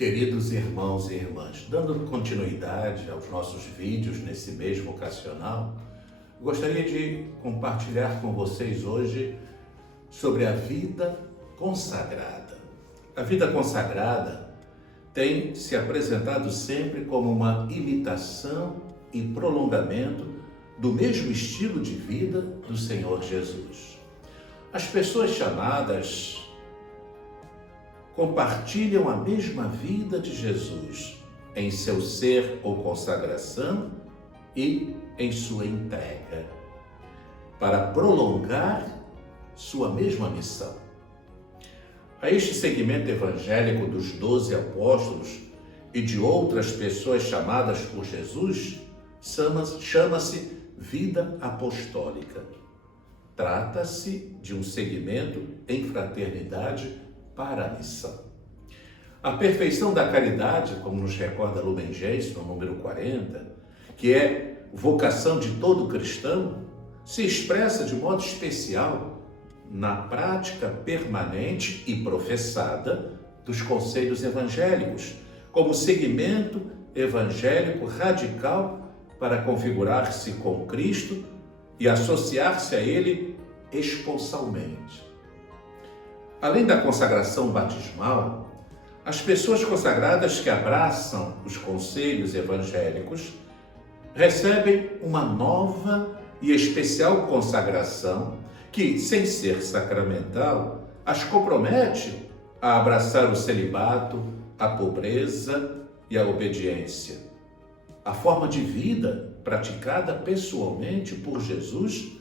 Queridos irmãos e irmãs, dando continuidade aos nossos vídeos nesse mês vocacional, gostaria de compartilhar com vocês hoje sobre a vida consagrada. A vida consagrada tem se apresentado sempre como uma imitação e prolongamento do mesmo estilo de vida do Senhor Jesus. As pessoas chamadas compartilham a mesma vida de Jesus em seu ser ou consagração e em sua entrega, para prolongar sua mesma missão. A este segmento evangélico dos 12 apóstolos e de outras pessoas chamadas por Jesus, chama-se vida apostólica. Trata-se de um segmento em fraternidade para a missão. A perfeição da caridade, como nos recorda Lumen Gentium, no número 40, que é vocação de todo cristão, se expressa de modo especial na prática permanente e professada dos conselhos evangélicos, como segmento evangélico radical para configurar-se com Cristo e associar-se a Ele esponsalmente. Além da consagração batismal, as pessoas consagradas que abraçam os conselhos evangélicos recebem uma nova e especial consagração que, sem ser sacramental, as compromete a abraçar o celibato, a pobreza e a obediência. A forma de vida praticada pessoalmente por Jesus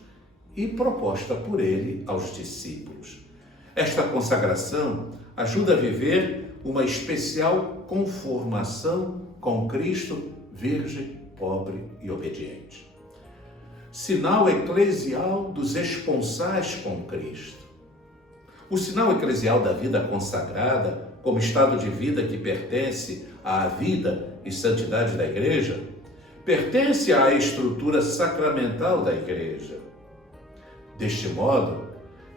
e proposta por ele aos discípulos. Esta consagração ajuda a viver uma especial conformação com Cristo, virgem, pobre e obediente. Sinal eclesial dos esponsais com Cristo. O sinal eclesial da vida consagrada, como estado de vida que pertence à vida e santidade da Igreja, pertence à estrutura sacramental da Igreja. Deste modo,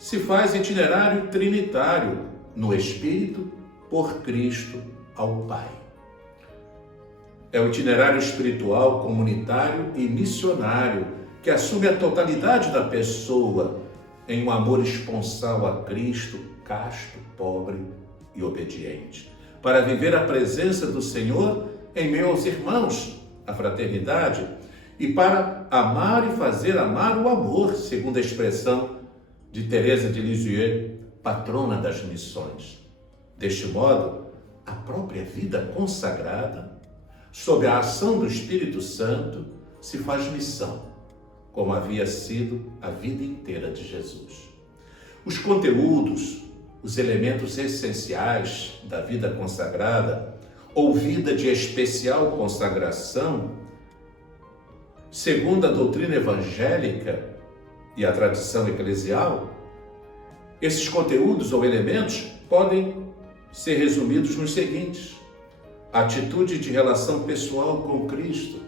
se faz itinerário trinitário no Espírito por Cristo ao Pai. É o itinerário espiritual, comunitário e missionário que assume a totalidade da pessoa em um amor esponsal a Cristo, casto, pobre e obediente, para viver a presença do Senhor em meio aos irmãos, a fraternidade, e para amar e fazer amar o amor, segundo a expressão de Teresa de Lisieux, patrona das missões. Deste modo, a própria vida consagrada, sob a ação do Espírito Santo, se faz missão, como havia sido a vida inteira de Jesus. Os conteúdos, os elementos essenciais da vida consagrada, ou vida de especial consagração, segundo a doutrina evangélica e a tradição eclesial, esses conteúdos ou elementos podem ser resumidos nos seguintes: atitude de relação pessoal com Cristo,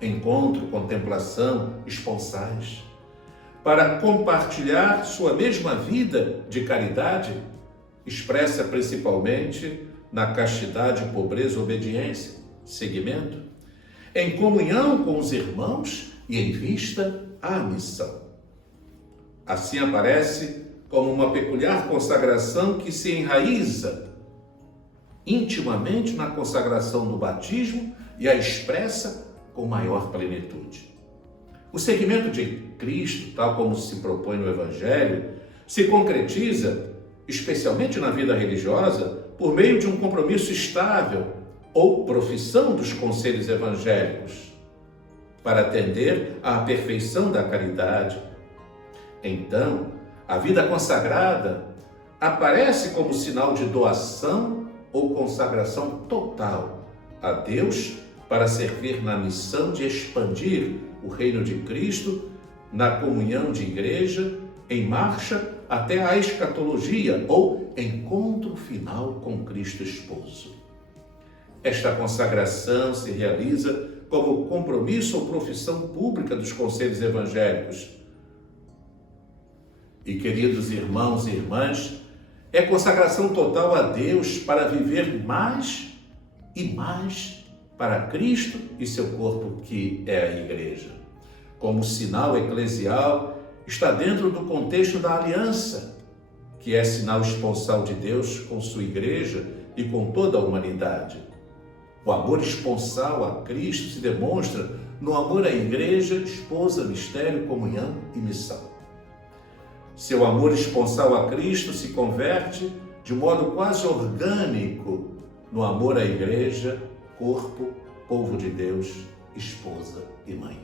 encontro, contemplação, esponsais, para compartilhar sua mesma vida de caridade, expressa principalmente na castidade, pobreza, obediência, seguimento, em comunhão com os irmãos e em vista à missão. Assim aparece como uma peculiar consagração que se enraiza intimamente na consagração do batismo e a expressa com maior plenitude. O seguimento de Cristo, tal como se propõe no Evangelho, se concretiza, especialmente na vida religiosa, por meio de um compromisso estável ou profissão dos conselhos evangélicos, para atender à perfeição da caridade. Então, a vida consagrada aparece como sinal de doação ou consagração total a Deus para servir na missão de expandir o reino de Cristo na comunhão de igreja em marcha até a escatologia ou encontro final com Cristo esposo. Esta consagração se realiza como compromisso ou profissão pública dos conselhos evangélicos. E, queridos irmãos e irmãs, É consagração total a Deus para viver mais e mais para Cristo e seu corpo, que é a Igreja. Como sinal eclesial, está dentro do contexto da aliança, que é sinal esponsal de Deus com sua Igreja e com toda a humanidade. O amor esponsal a Cristo se demonstra no amor à Igreja, esposa, mistério, comunhão e missão. Seu amor esponsal a Cristo se converte de modo quase orgânico no amor à Igreja, corpo, povo de Deus, esposa e mãe.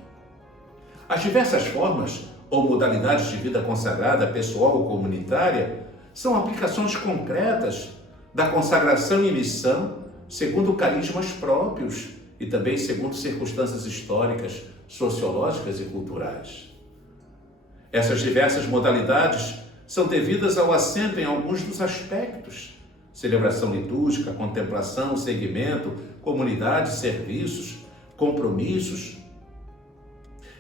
As diversas formas ou modalidades de vida consagrada, pessoal ou comunitária, são aplicações concretas da consagração e missão segundo carismas próprios e também segundo circunstâncias históricas, sociológicas e culturais. Essas diversas modalidades são devidas ao assento em alguns dos aspectos: celebração litúrgica, contemplação, segmento, comunidade, serviços, compromissos.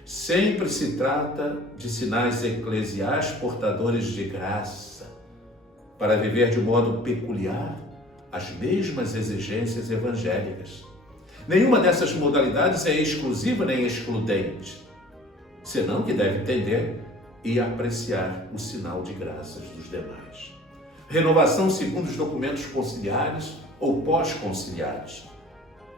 Sempre se trata de sinais eclesiais portadores de graça, para viver de modo peculiar as mesmas exigências evangélicas. Nenhuma dessas modalidades é exclusiva nem excludente, senão que deve entender e apreciar o sinal de graças dos demais. Renovação segundo os documentos conciliares ou pós-conciliares.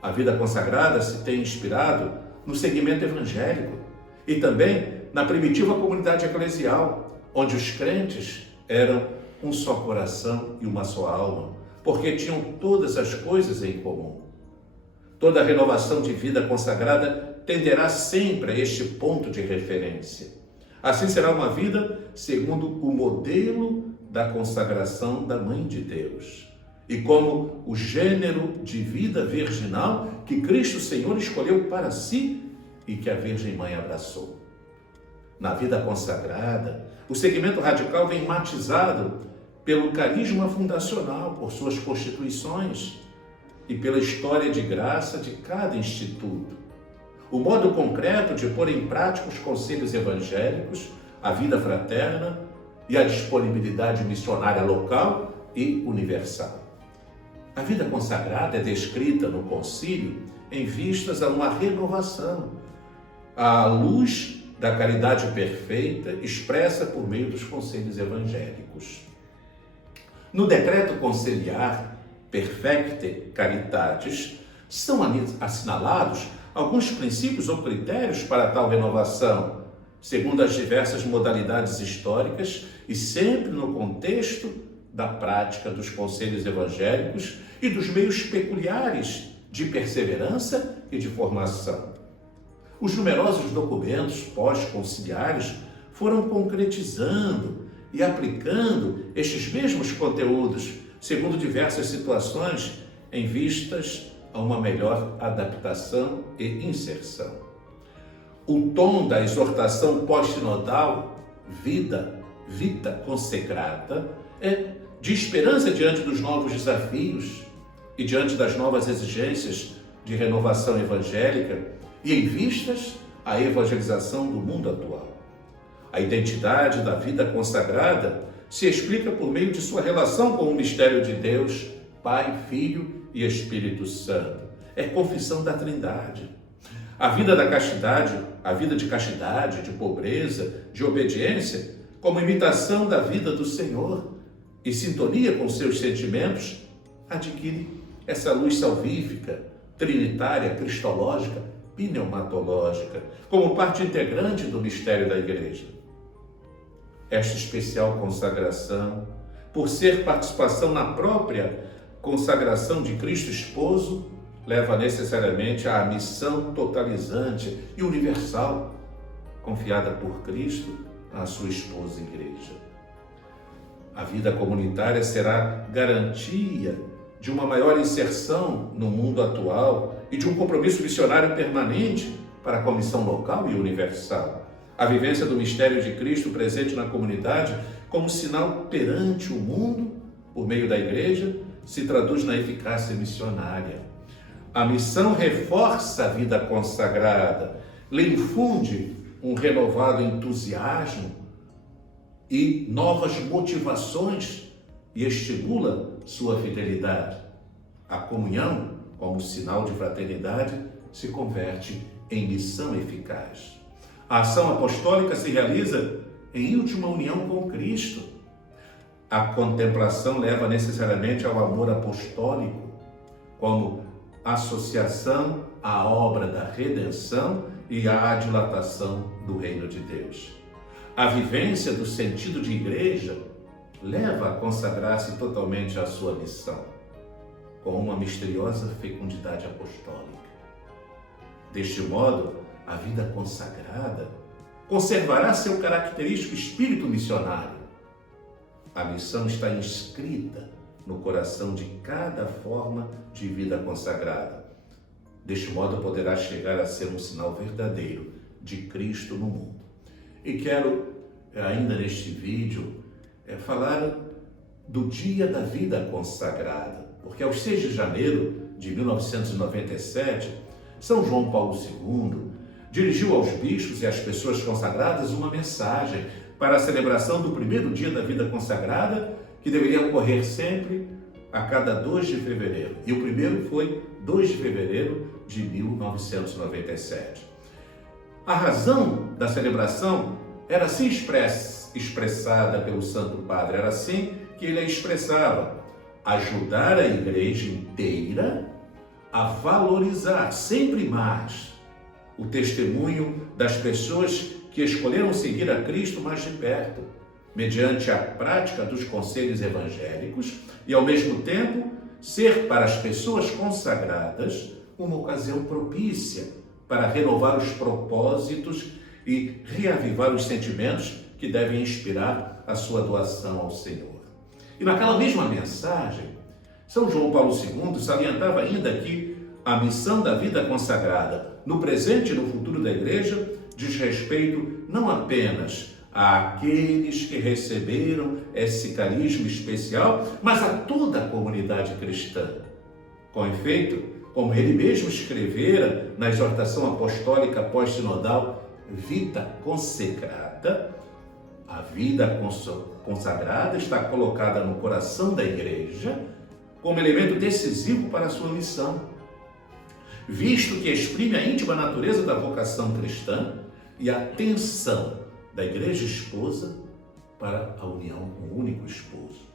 A vida consagrada se tem inspirado no segmento evangélico e também na primitiva comunidade eclesial, onde os crentes eram um só coração e uma só alma, porque tinham todas as coisas em comum. Toda renovação de vida consagrada tenderá sempre a este ponto de referência. Assim será uma vida segundo o modelo da consagração da Mãe de Deus e como o gênero de vida virginal que Cristo Senhor escolheu para si e que a Virgem Mãe abraçou. Na vida consagrada, o segmento radical vem matizado pelo carisma fundacional, por suas constituições e pela história de graça de cada instituto. O modo concreto de pôr em prática os conselhos evangélicos, a vida fraterna e a disponibilidade missionária local e universal. A vida consagrada é descrita no concílio em vistas a uma renovação, à luz da caridade perfeita expressa por meio dos conselhos evangélicos. No decreto conciliar Perfecte Caritatis são assinalados alguns princípios ou critérios para tal renovação, segundo as diversas modalidades históricas e sempre no contexto da prática dos conselhos evangélicos e dos meios peculiares de perseverança e de formação. Os numerosos documentos pós-conciliares foram concretizando e aplicando estes mesmos conteúdos, segundo diversas situações, em vistas a uma melhor adaptação e inserção. O tom da exortação pós-sinodal, vita consecrata, é de esperança diante dos novos desafios e diante das novas exigências de renovação evangélica e em vistas à evangelização do mundo atual. A identidade da vida consagrada se explica por meio de sua relação com o mistério de Deus, Pai, Filho e Espírito Santo. É confissão da Trindade. A vida da castidade, a vida de castidade, de pobreza, de obediência, como imitação da vida do Senhor e sintonia com seus sentimentos, adquire essa luz salvífica, trinitária, cristológica, pneumatológica, como parte integrante do mistério da Igreja. Esta especial consagração, por ser participação na própria consagração de Cristo Esposo, leva necessariamente à missão totalizante e universal, confiada por Cristo à sua esposa Igreja. A vida comunitária será garantia de uma maior inserção no mundo atual e de um compromisso missionário permanente para a comissão local e universal. A vivência do mistério de Cristo presente na comunidade como sinal perante o mundo, por meio da Igreja, se traduz na eficácia missionária. A missão reforça a vida consagrada, lhe infunde um renovado entusiasmo e novas motivações e estimula sua fidelidade. A comunhão, como sinal de fraternidade, se converte em missão eficaz. A ação apostólica se realiza em íntima união com Cristo. A contemplação leva necessariamente ao amor apostólico, como associação à obra da redenção e à dilatação do reino de Deus. A vivência do sentido de igreja leva a consagrar-se totalmente à sua missão, com uma misteriosa fecundidade apostólica. Deste modo, a vida consagrada conservará seu característico espírito missionário. A missão está inscrita no coração de cada forma de vida consagrada. Deste modo, poderá chegar a ser um sinal verdadeiro de Cristo no mundo. E quero, ainda neste vídeo, falar do Dia da Vida Consagrada, porque aos 6 de janeiro de 1997, São João Paulo II dirigiu aos bispos e às pessoas consagradas uma mensagem para a celebração do primeiro dia da vida consagrada, que deveria ocorrer sempre a cada 2 de fevereiro. E o primeiro foi 2 de fevereiro de 1997. A razão da celebração era assim expressada pelo Santo Padre, era assim que ele a expressava: ajudar a igreja inteira a valorizar sempre mais o testemunho das pessoas que escolheram seguir a Cristo mais de perto, mediante a prática dos conselhos evangélicos, e ao mesmo tempo ser para as pessoas consagradas uma ocasião propícia para renovar os propósitos e reavivar os sentimentos que devem inspirar a sua doação ao Senhor. E naquela mesma mensagem, São João Paulo II salientava ainda que a missão da vida consagrada, no presente e no futuro da Igreja, diz respeito não apenas àqueles que receberam esse carisma especial, mas a toda a comunidade cristã. Com efeito, como ele mesmo escrevera na exortação apostólica pós-sinodal Vita Consecrata, a vida consagrada está colocada no coração da Igreja como elemento decisivo para a sua missão, visto que exprime a íntima natureza da vocação cristã e a tensão da Igreja esposa para a união com o único esposo.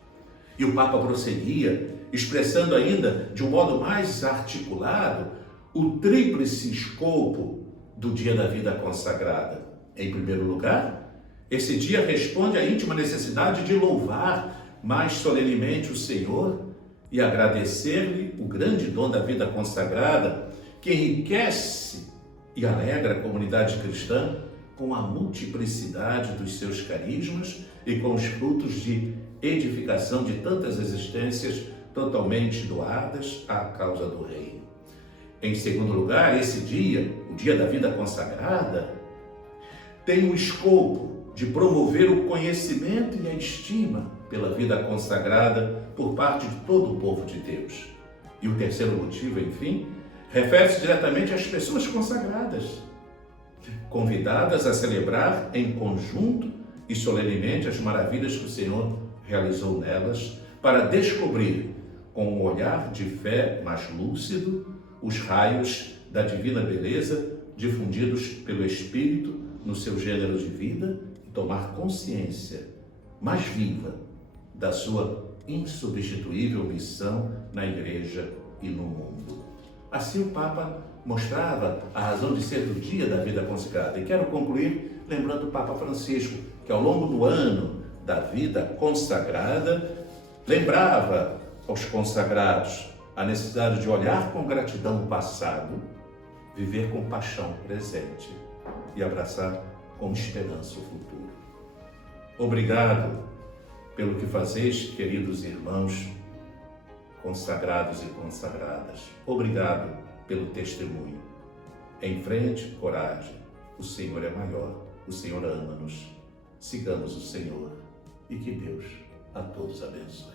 E o Papa prosseguia, expressando ainda de um modo mais articulado o tríplice escopo do dia da vida consagrada. Em primeiro lugar, esse dia responde à íntima necessidade de louvar mais solenemente o Senhor e agradecer-lhe o grande dom da vida consagrada, que enriquece e alegra a comunidade cristã com a multiplicidade dos seus carismas e com os frutos de edificação de tantas existências totalmente doadas à causa do reino. Em segundo lugar, esse dia, o dia da vida consagrada, tem o escopo de promover o conhecimento e a estima pela vida consagrada por parte de todo o povo de Deus. E o terceiro motivo, enfim, refere-se diretamente às pessoas consagradas, convidadas a celebrar em conjunto e solenemente as maravilhas que o Senhor realizou nelas, para descobrir, com um olhar de fé mais lúcido, os raios da divina beleza difundidos pelo Espírito no seu gênero de vida e tomar consciência mais viva da sua insubstituível missão na Igreja e no mundo. Assim o Papa mostrava a razão de ser do dia da vida consagrada. E quero concluir lembrando o Papa Francisco, que ao longo do ano da vida consagrada, lembrava aos consagrados a necessidade de olhar com gratidão o passado, viver com paixão o presente e abraçar com esperança o futuro. Obrigado pelo que fazeis, queridos irmãos consagrados e consagradas. Obrigado pelo testemunho. Em frente, coragem. O Senhor é maior. O Senhor ama-nos. Sigamos o Senhor e que Deus a todos abençoe.